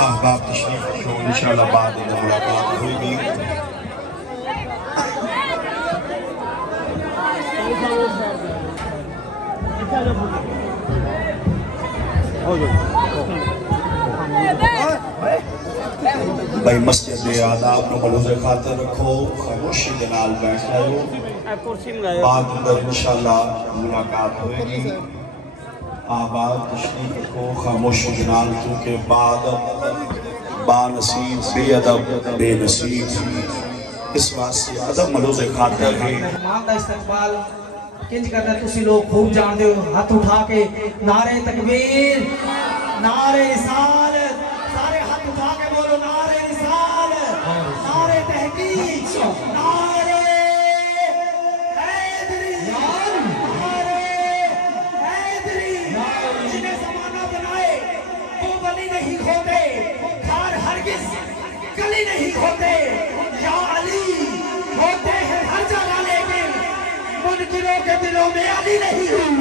احباب تشریف رکھو، انشاءاللہ بعد میں ملاقات ہوئے گی۔ بھائی مسجد آداب نو ملوز خاطر رکھو، خاموشی دے نال بیٹھ جاؤ، بعد اندر انشاءاللہ ملاقات ہوئے گی۔ آباد تشریف رکھو، خاموشی دے نال، کیونکہ بعد با نصیب بے ادب بے نصیب، اس واسطے ادب ملوز خاطر ہے۔ مہمان دا استقبال کنج کرنا تسی لوگ خوب جان دے ہو، ہاتھ اٹھا کے نعرہ تکبیر، نعرہ رسالت، سارے ہاتھ اٹھا کے بولو نعرہ رسالت، نعرہ تحقیق، نعرہ حیدری، نعرہ حیدری۔ جنہیں زمانہ بنائے وہ ولی نہیں کھوتے، کھار ہرگز گلی نہیں کھوتے، یا علی ہوتے ہیں ہر جگہ لیکن منکروں کے دلوں میں علی نہیں ہوں۔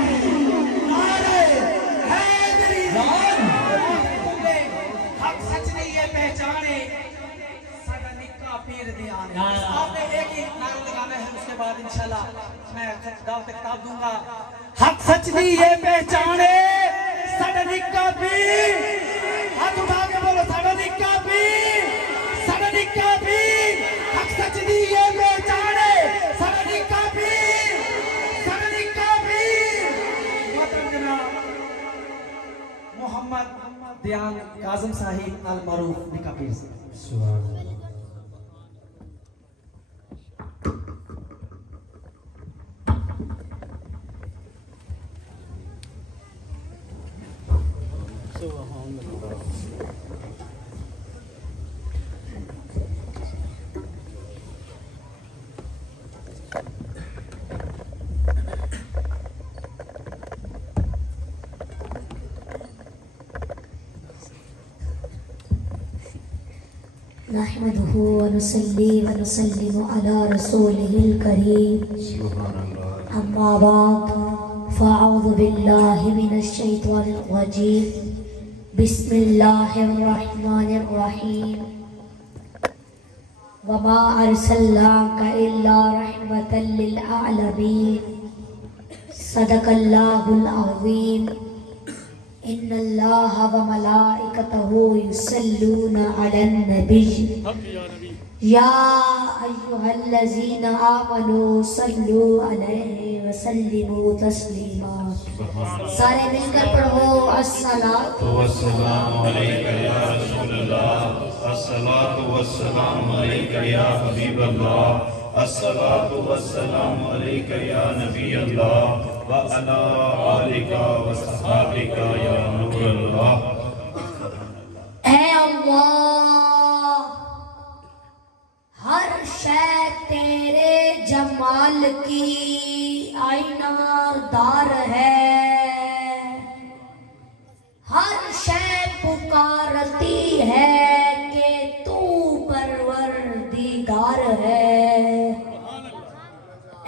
نعرہ حیدری، حق سچ نہیں یہ پہچانے، ساڈا نکا پیر دی آنے۔ آپ نے ایک ہی نعرہ لگانا ہے، اس کے بعد انشاءاللہ میں دعوت کتاب دوں گا۔ حق سچ نہیں یہ پہچانے، ساڈا نکا پیر، ہاتھ اٹھا کے بولو ساڈا نکا پیر، ساڈا نکا پیر، حق سچ نہیں یہ پہچانے، ساڈا نکا پیر، ساڈا نکا پیر۔ محترم جناب محمد دیان کاظم صاحب المعروف نکا پیر سے۔ نحمده ونصلي ونسلم على رسوله الكريم أما بعد فأعوذ بالله من الشيطان الرجيم بسم الله الرحمن الرحيم وما أرسلناك إلا رحمة للعالمين صدق الله العظيم إن الله وملائكته يصلون على النبي يا أيها الذين آمنوا صلوا عليه وسلموا تسليما۔ سارے مل کر پڑھو الصلاة والسلام عليك يا رسول الله، الصلاة والسلام عليك يا حبيب الله، الصلاة والسلام عليك يا نبي الله، وعلى آلك وصحابك يا نور الله۔ اے اللہ ہر شے تیرے جمال کی آئینہ دار ہے، ہر شے پکارتی ہے کہ تو پروردگار ہے۔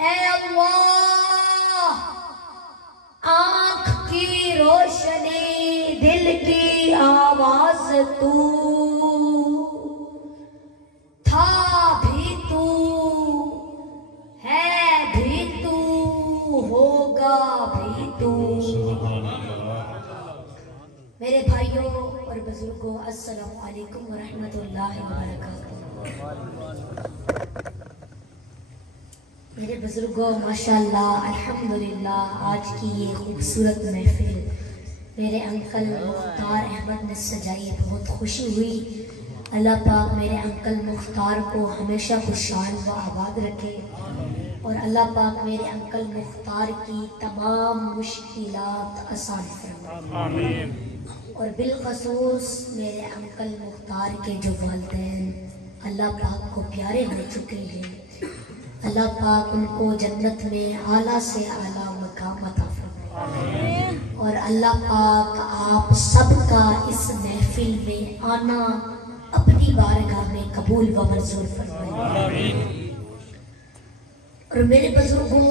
اے اللہ آنکھ کی روشنی، دل کی آواز تو، تھا بھی تو، ہے بھی تو، ہوگا بھی تو۔ میرے بھائیوں اور بزرگوں السلام علیکم ورحمۃ اللہ وبرکاتہ۔ میرے بزرگوں ماشاءاللہ الحمدللہ آج کی یہ خوبصورت محفل میرے انکل مختار احمد نے سجائی، بہت خوشی ہوئی۔ اللہ پاک میرے انکل مختار کو ہمیشہ خوشحال و آباد رکھے، اور اللہ پاک میرے انکل مختار کی تمام مشکلات آسان فرمائے، اور بالخصوص میرے انکل مختار کے جو والدین اللہ پاک کو پیارے ہو چکے ہیں، اللہ پاک ان کو جنت میں اعلیٰ سے اعلیٰ مقام عطا فرمائے، اور اللہ پاک آپ سب کا اس محفل میں آنا اپنی بارگاہ میں قبول و منظور فرمائے۔ اور میرے بزرگوں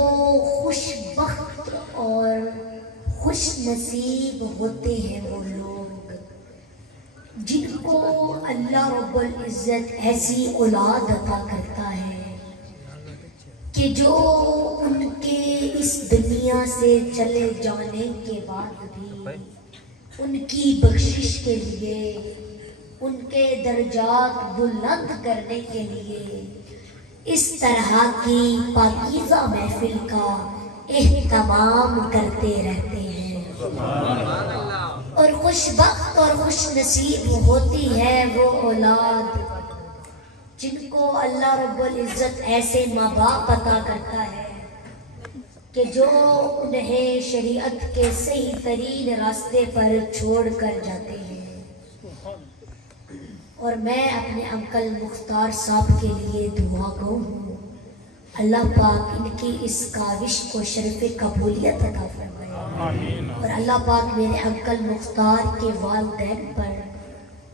خوش بخت اور خوش نصیب ہوتے ہیں وہ لوگ جن کو اللہ رب العزت ایسی اولاد عطا کرتا ہے کہ جو ان کے اس دنیا سے چلے جانے کے بعد بھی ان کی بخشش کے لیے، ان کے درجات بلند کرنے کے لیے اس طرح کی پاکیزہ محفل کا اہتمام کرتے رہتے ہیں۔ اور خوش بخت اور خوش نصیب ہوتی ہے وہ اولاد جن کو اللہ رب العزت ایسے ماں باپ عطا کرتا ہے کہ جو انہیں شریعت کے صحیح ترین راستے پر چھوڑ کر جاتے ہیں۔ اور میں اپنے انکل مختار صاحب کے لیے دعا گو ہوں، اللہ پاک ان کی اس کاوش کو شرف قبولیت عطا فرمائے، اور اللہ پاک میرے انکل مختار کے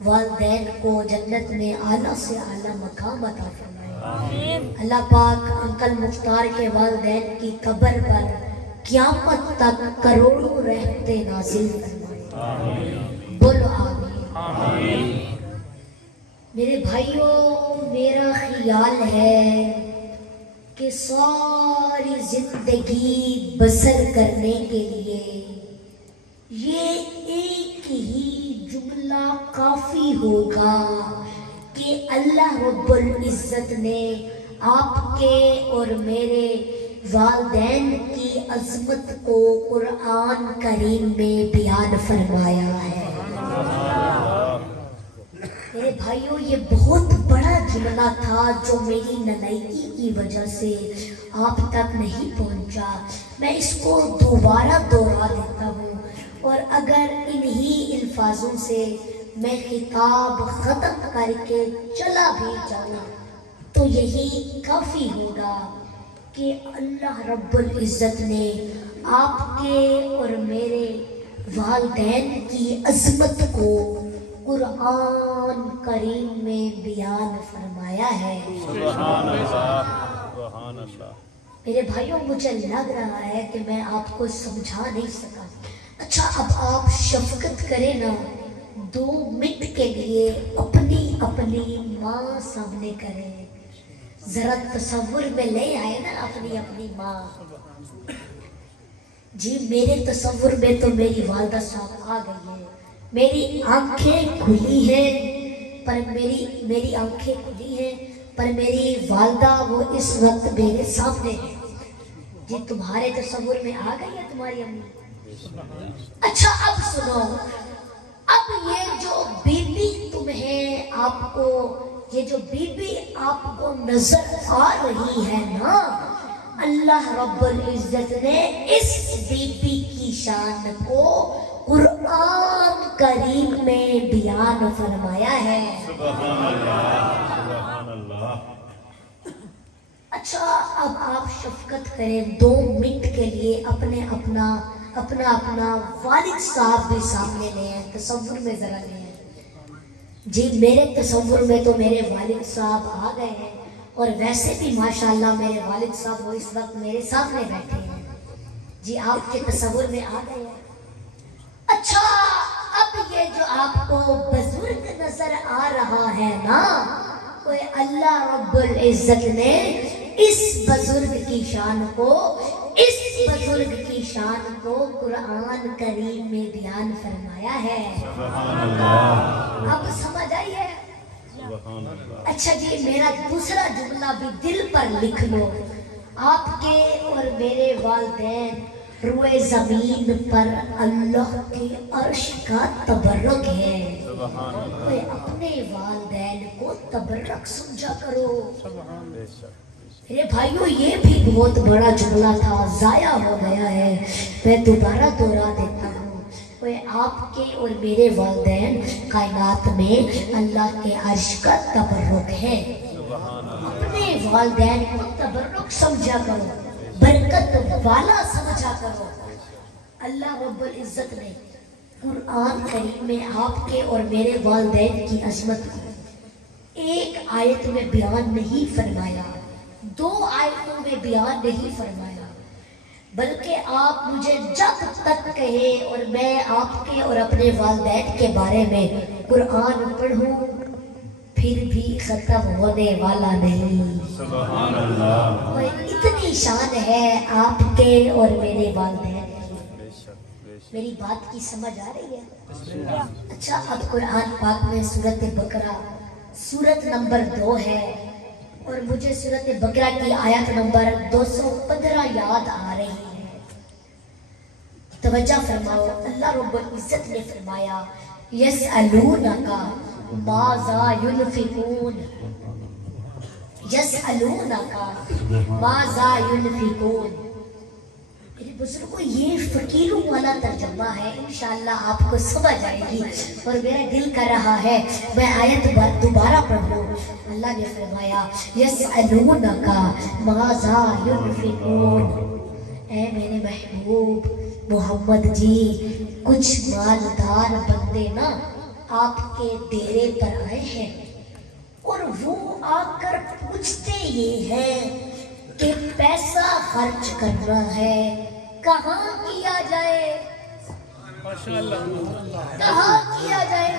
والدین کو جنت میں اعلیٰ سے اعلیٰ مقام عطا فرمائے۔ اللہ پاک انکل مختار کے والدین کی قبر پر قیامت تک کروڑوں رحمتیں نازل فرمائے، بولو آمین۔ میرے بھائیوں، میرا خیال ہے کہ ساری زندگی بسر کرنے کے لیے یہ ایک ہی جملہ کافی ہوگا کہ اللہ رب العزت نے آپ کے اور میرے والدین کی عظمت کو قرآن کریم میں بیان فرمایا ہے۔ میرے بھائیوں، یہ بہت بڑا جملہ تھا جو میری نالائکی کی وجہ سے آپ تک نہیں پہنچا۔ میں اس کو دوبارہ دوہرا دیتا ہوں، اور اگر انہی الفاظوں سے میں خطاب ختم کر کے چلا بھی جاؤں تو یہی کافی ہوگا کہ اللہ رب العزت نے آپ کے اور میرے والدین کی عظمت کو قرآن کریم میں بیان فرمایا ہے۔ سبحان اللہ۔ میرے بھائیوں، مجھے لگ رہا ہے کہ میں آپ کو سمجھا نہیں سکا۔ اچھا، اب آپ شفقت کریں نا، 2 منٹ کے لیے اپنی ماں سامنے کریں، ذرا تصور میں لے آئے نا اپنی ماں۔ جی میرے تصور میں تو میری والدہ صاحب آ گئی ہے، میری آنکھیں کھلی ہیں پر میری آنکھیں کھلی ہیں پر میری والدہ وہ اس وقت میرے سامنے ہے۔ جی تمہارے تصور میں آ گئی ہے تمہاری امی؟ اچھا اب سنو، اب یہ جو بی بی تمہیں یہ جو بی بی آپ کو نظر آ رہی ہے نا، اللہ رب العزت نے اس بی بی کی شان کو قرآن کریم میں بیان فرمایا ہے۔ سبحان اللہ، سبحان اللہ۔ اچھا اب آپ شفقت کریں، 2 منٹ کے لیے اپنا والد صاحب بھی سامنے لے ہیں، تصور میں ذرا لے ہیں۔ جی میرے تصور میں تو میرے والد صاحب آ گئے ہیں، اور ویسے بھی ماشاءاللہ میرے والد صاحب وہ اس وقت میرے سامنے بیٹھے ہیں۔ جی آپ کے تصور میں آ گئے ہیں۔ اچھا اب یہ جو آپ کو بزرگ نظر آ رہا ہے نا، کوئی اللہ رب العزت نے اس بزرگ کی شان کو قرآن کریم میں بیان فرمایا ہے۔ سبحان اللہ، اب سمجھ آئی ہے؟ سبحان اللہ۔ اچھا جی میرا دوسرا جملہ بھی دل پر لکھ لو، آپ کے اور میرے والدین روئے زمین پر اللہ کے عرش کا تبرک ہے۔ کوئی اپنے والدین کو تبرک سمجھا کرو۔ میرے بھائیوں یہ بھی بہت بڑا جملہ تھا، ضائع ہو گیا ہے، میں دوبارہ دوہرا دیتا ہوں۔ کوئی آپ کے اور میرے والدین کائنات میں اللہ کے عرش کا تبرک ہے۔ اپنے والدین کو تبرک سمجھا کرو، برکت والا سمجھا کرو۔ اللہ رب العزت نے قرآن کریم میں آپ کے اور میرے والدین کی عظمت کو ایک آیت میں بیان نہیں فرمایا، 2 آیتوں میں بیان نہیں فرمایا، بلکہ آپ مجھے جب تک کہیں اور میں آپ کے اور اپنے والدین کے بارے میں قرآن پڑھوں پھر بھی ختم ہونے والا نہیں. سبحان اللہ. اور اتنی شان ہے آپ کے اور میرے والدین کی. میری بات کی سمجھ آ رہی ہے؟ اچھا اب قرآن پاک میں سورۃ بقرہ سورت نمبر 2 ہے اور مجھے سورۃ بقرہ کی آیت نمبر 215 یاد آ رہی ہے. توجہ فرماؤ. اللہ رب العزت نے فرمایا یسألونک ماذا ينفقون. یسألونک ماذا ينفقون. میرے بزرگوں یہ فقیروں والا ترجمہ ہے. انشاءاللہ آپ کو سمجھ آئے گی اور میرا دل کر رہا ہے میں آیت دوبارہ پڑھ لوں. اللہ نے فرمایا یسألونک ماذا ينفقون. اے میرے محبوب محمد جی کچھ مالدار بندے نا آپ کے ڈیرے پر آئے ہیں اور وہ آ کر پوچھتے یہ ہیں کہ پیسہ خرچ کرنا ہے کہاں کیا جائے کہاں کیا جائے.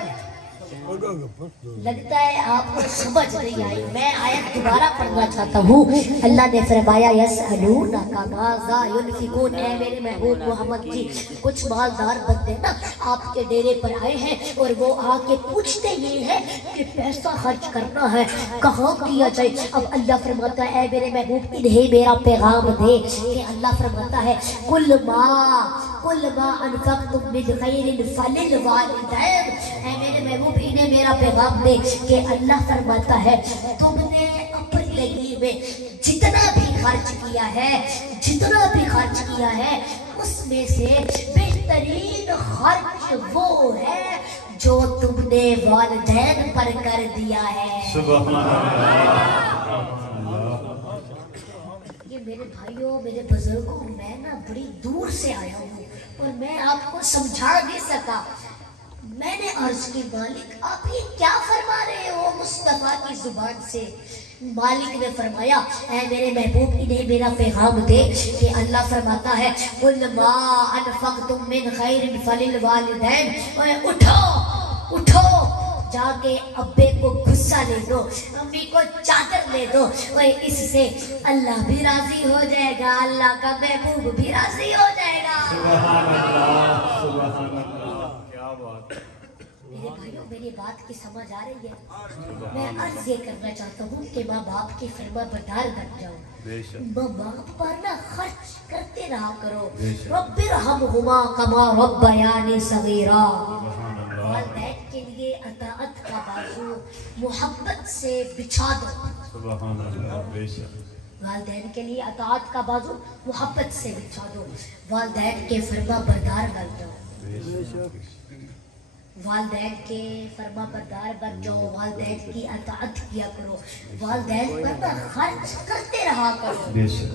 لگتا ہے آپ کو سمجھ نہیں آئی. میں آیت دوبارہ پڑھنا چاہتا ہوں. اللہ نے فرمایا یسألونک ماذا ينفقون. اے میرے محبوب محمد جی کچھ مالدار بندے نا آپ کے ڈیرے پر آئے ہیں اور وہ آ کے پوچھتے یہ ہے کہ پیسہ خرچ کرنا ہے کہاں کیا جائے. اب اللہ فرماتا ہے اے میرے محبوب انہیں میرا پیغام دے کہ اللہ فرماتا ہے کل ما انفقتم من خیر فللوالدین. اے میرے محبوب انہیں میرا پیغام دے کہ اللہ فرماتا ہے تم نے اپنی زندگی میں جتنا بھی خرچ کیا ہے اس میں سے بہترین خرچ وہ ہے جو تم نے والدین پر کر دیا ہے. سبحان اللہ. یہ میرے بھائیوں میرے بزرگوں میں نا بڑی دور سے آیا ہوں اور میں آپ کو سمجھا نہیں سکا. میں نے عرض کی مالک آپ یہ کیا فرما رہے ہو مصطفیٰ کی زبان سے. مالک نے فرمایا اے میرے محبوب انہیں میرا پیغام دے کہ اللہ فرماتا ہے قُلْ مَا أَنْفَقْتُم مِّنْ خَيْرٍ فَلِلْوَالِدَيْنِ. اٹھو جا کے ابے کو غصہ لے دو امی کو چادر لے دو اور اس سے اللہ بھی راضی ہو جائے گا اللہ کا محبوب بھی راضی ہو جائے گا. سبحان اللہ. سبحان اللہ. کیا بات. میرے بھائیوں میری بات کی سمجھ آ رہی ہے؟ میں عرض یہ کرنا چاہتا ہوں کہ ماں باپ کی فرما بردار بن جاؤ. ماں باپ پر نہ خرچ کرتے رہا کرو. رب ارحمہما کما ربیانی صغیرا. والدین کے لیے اطاعت کا بازو محبت سے بچھا دو. سبحان اللہ. بے شک. والدین کے لیے اطاعت کا بازو محبت سے بچھا دو. والدین کے فرما بردار بن جاؤ. والدین کے فرما بردار بن جاؤ. والدین کی اطاعت کیا کرو. والدین پر خرچ کرتے رہا کرو. بے شک.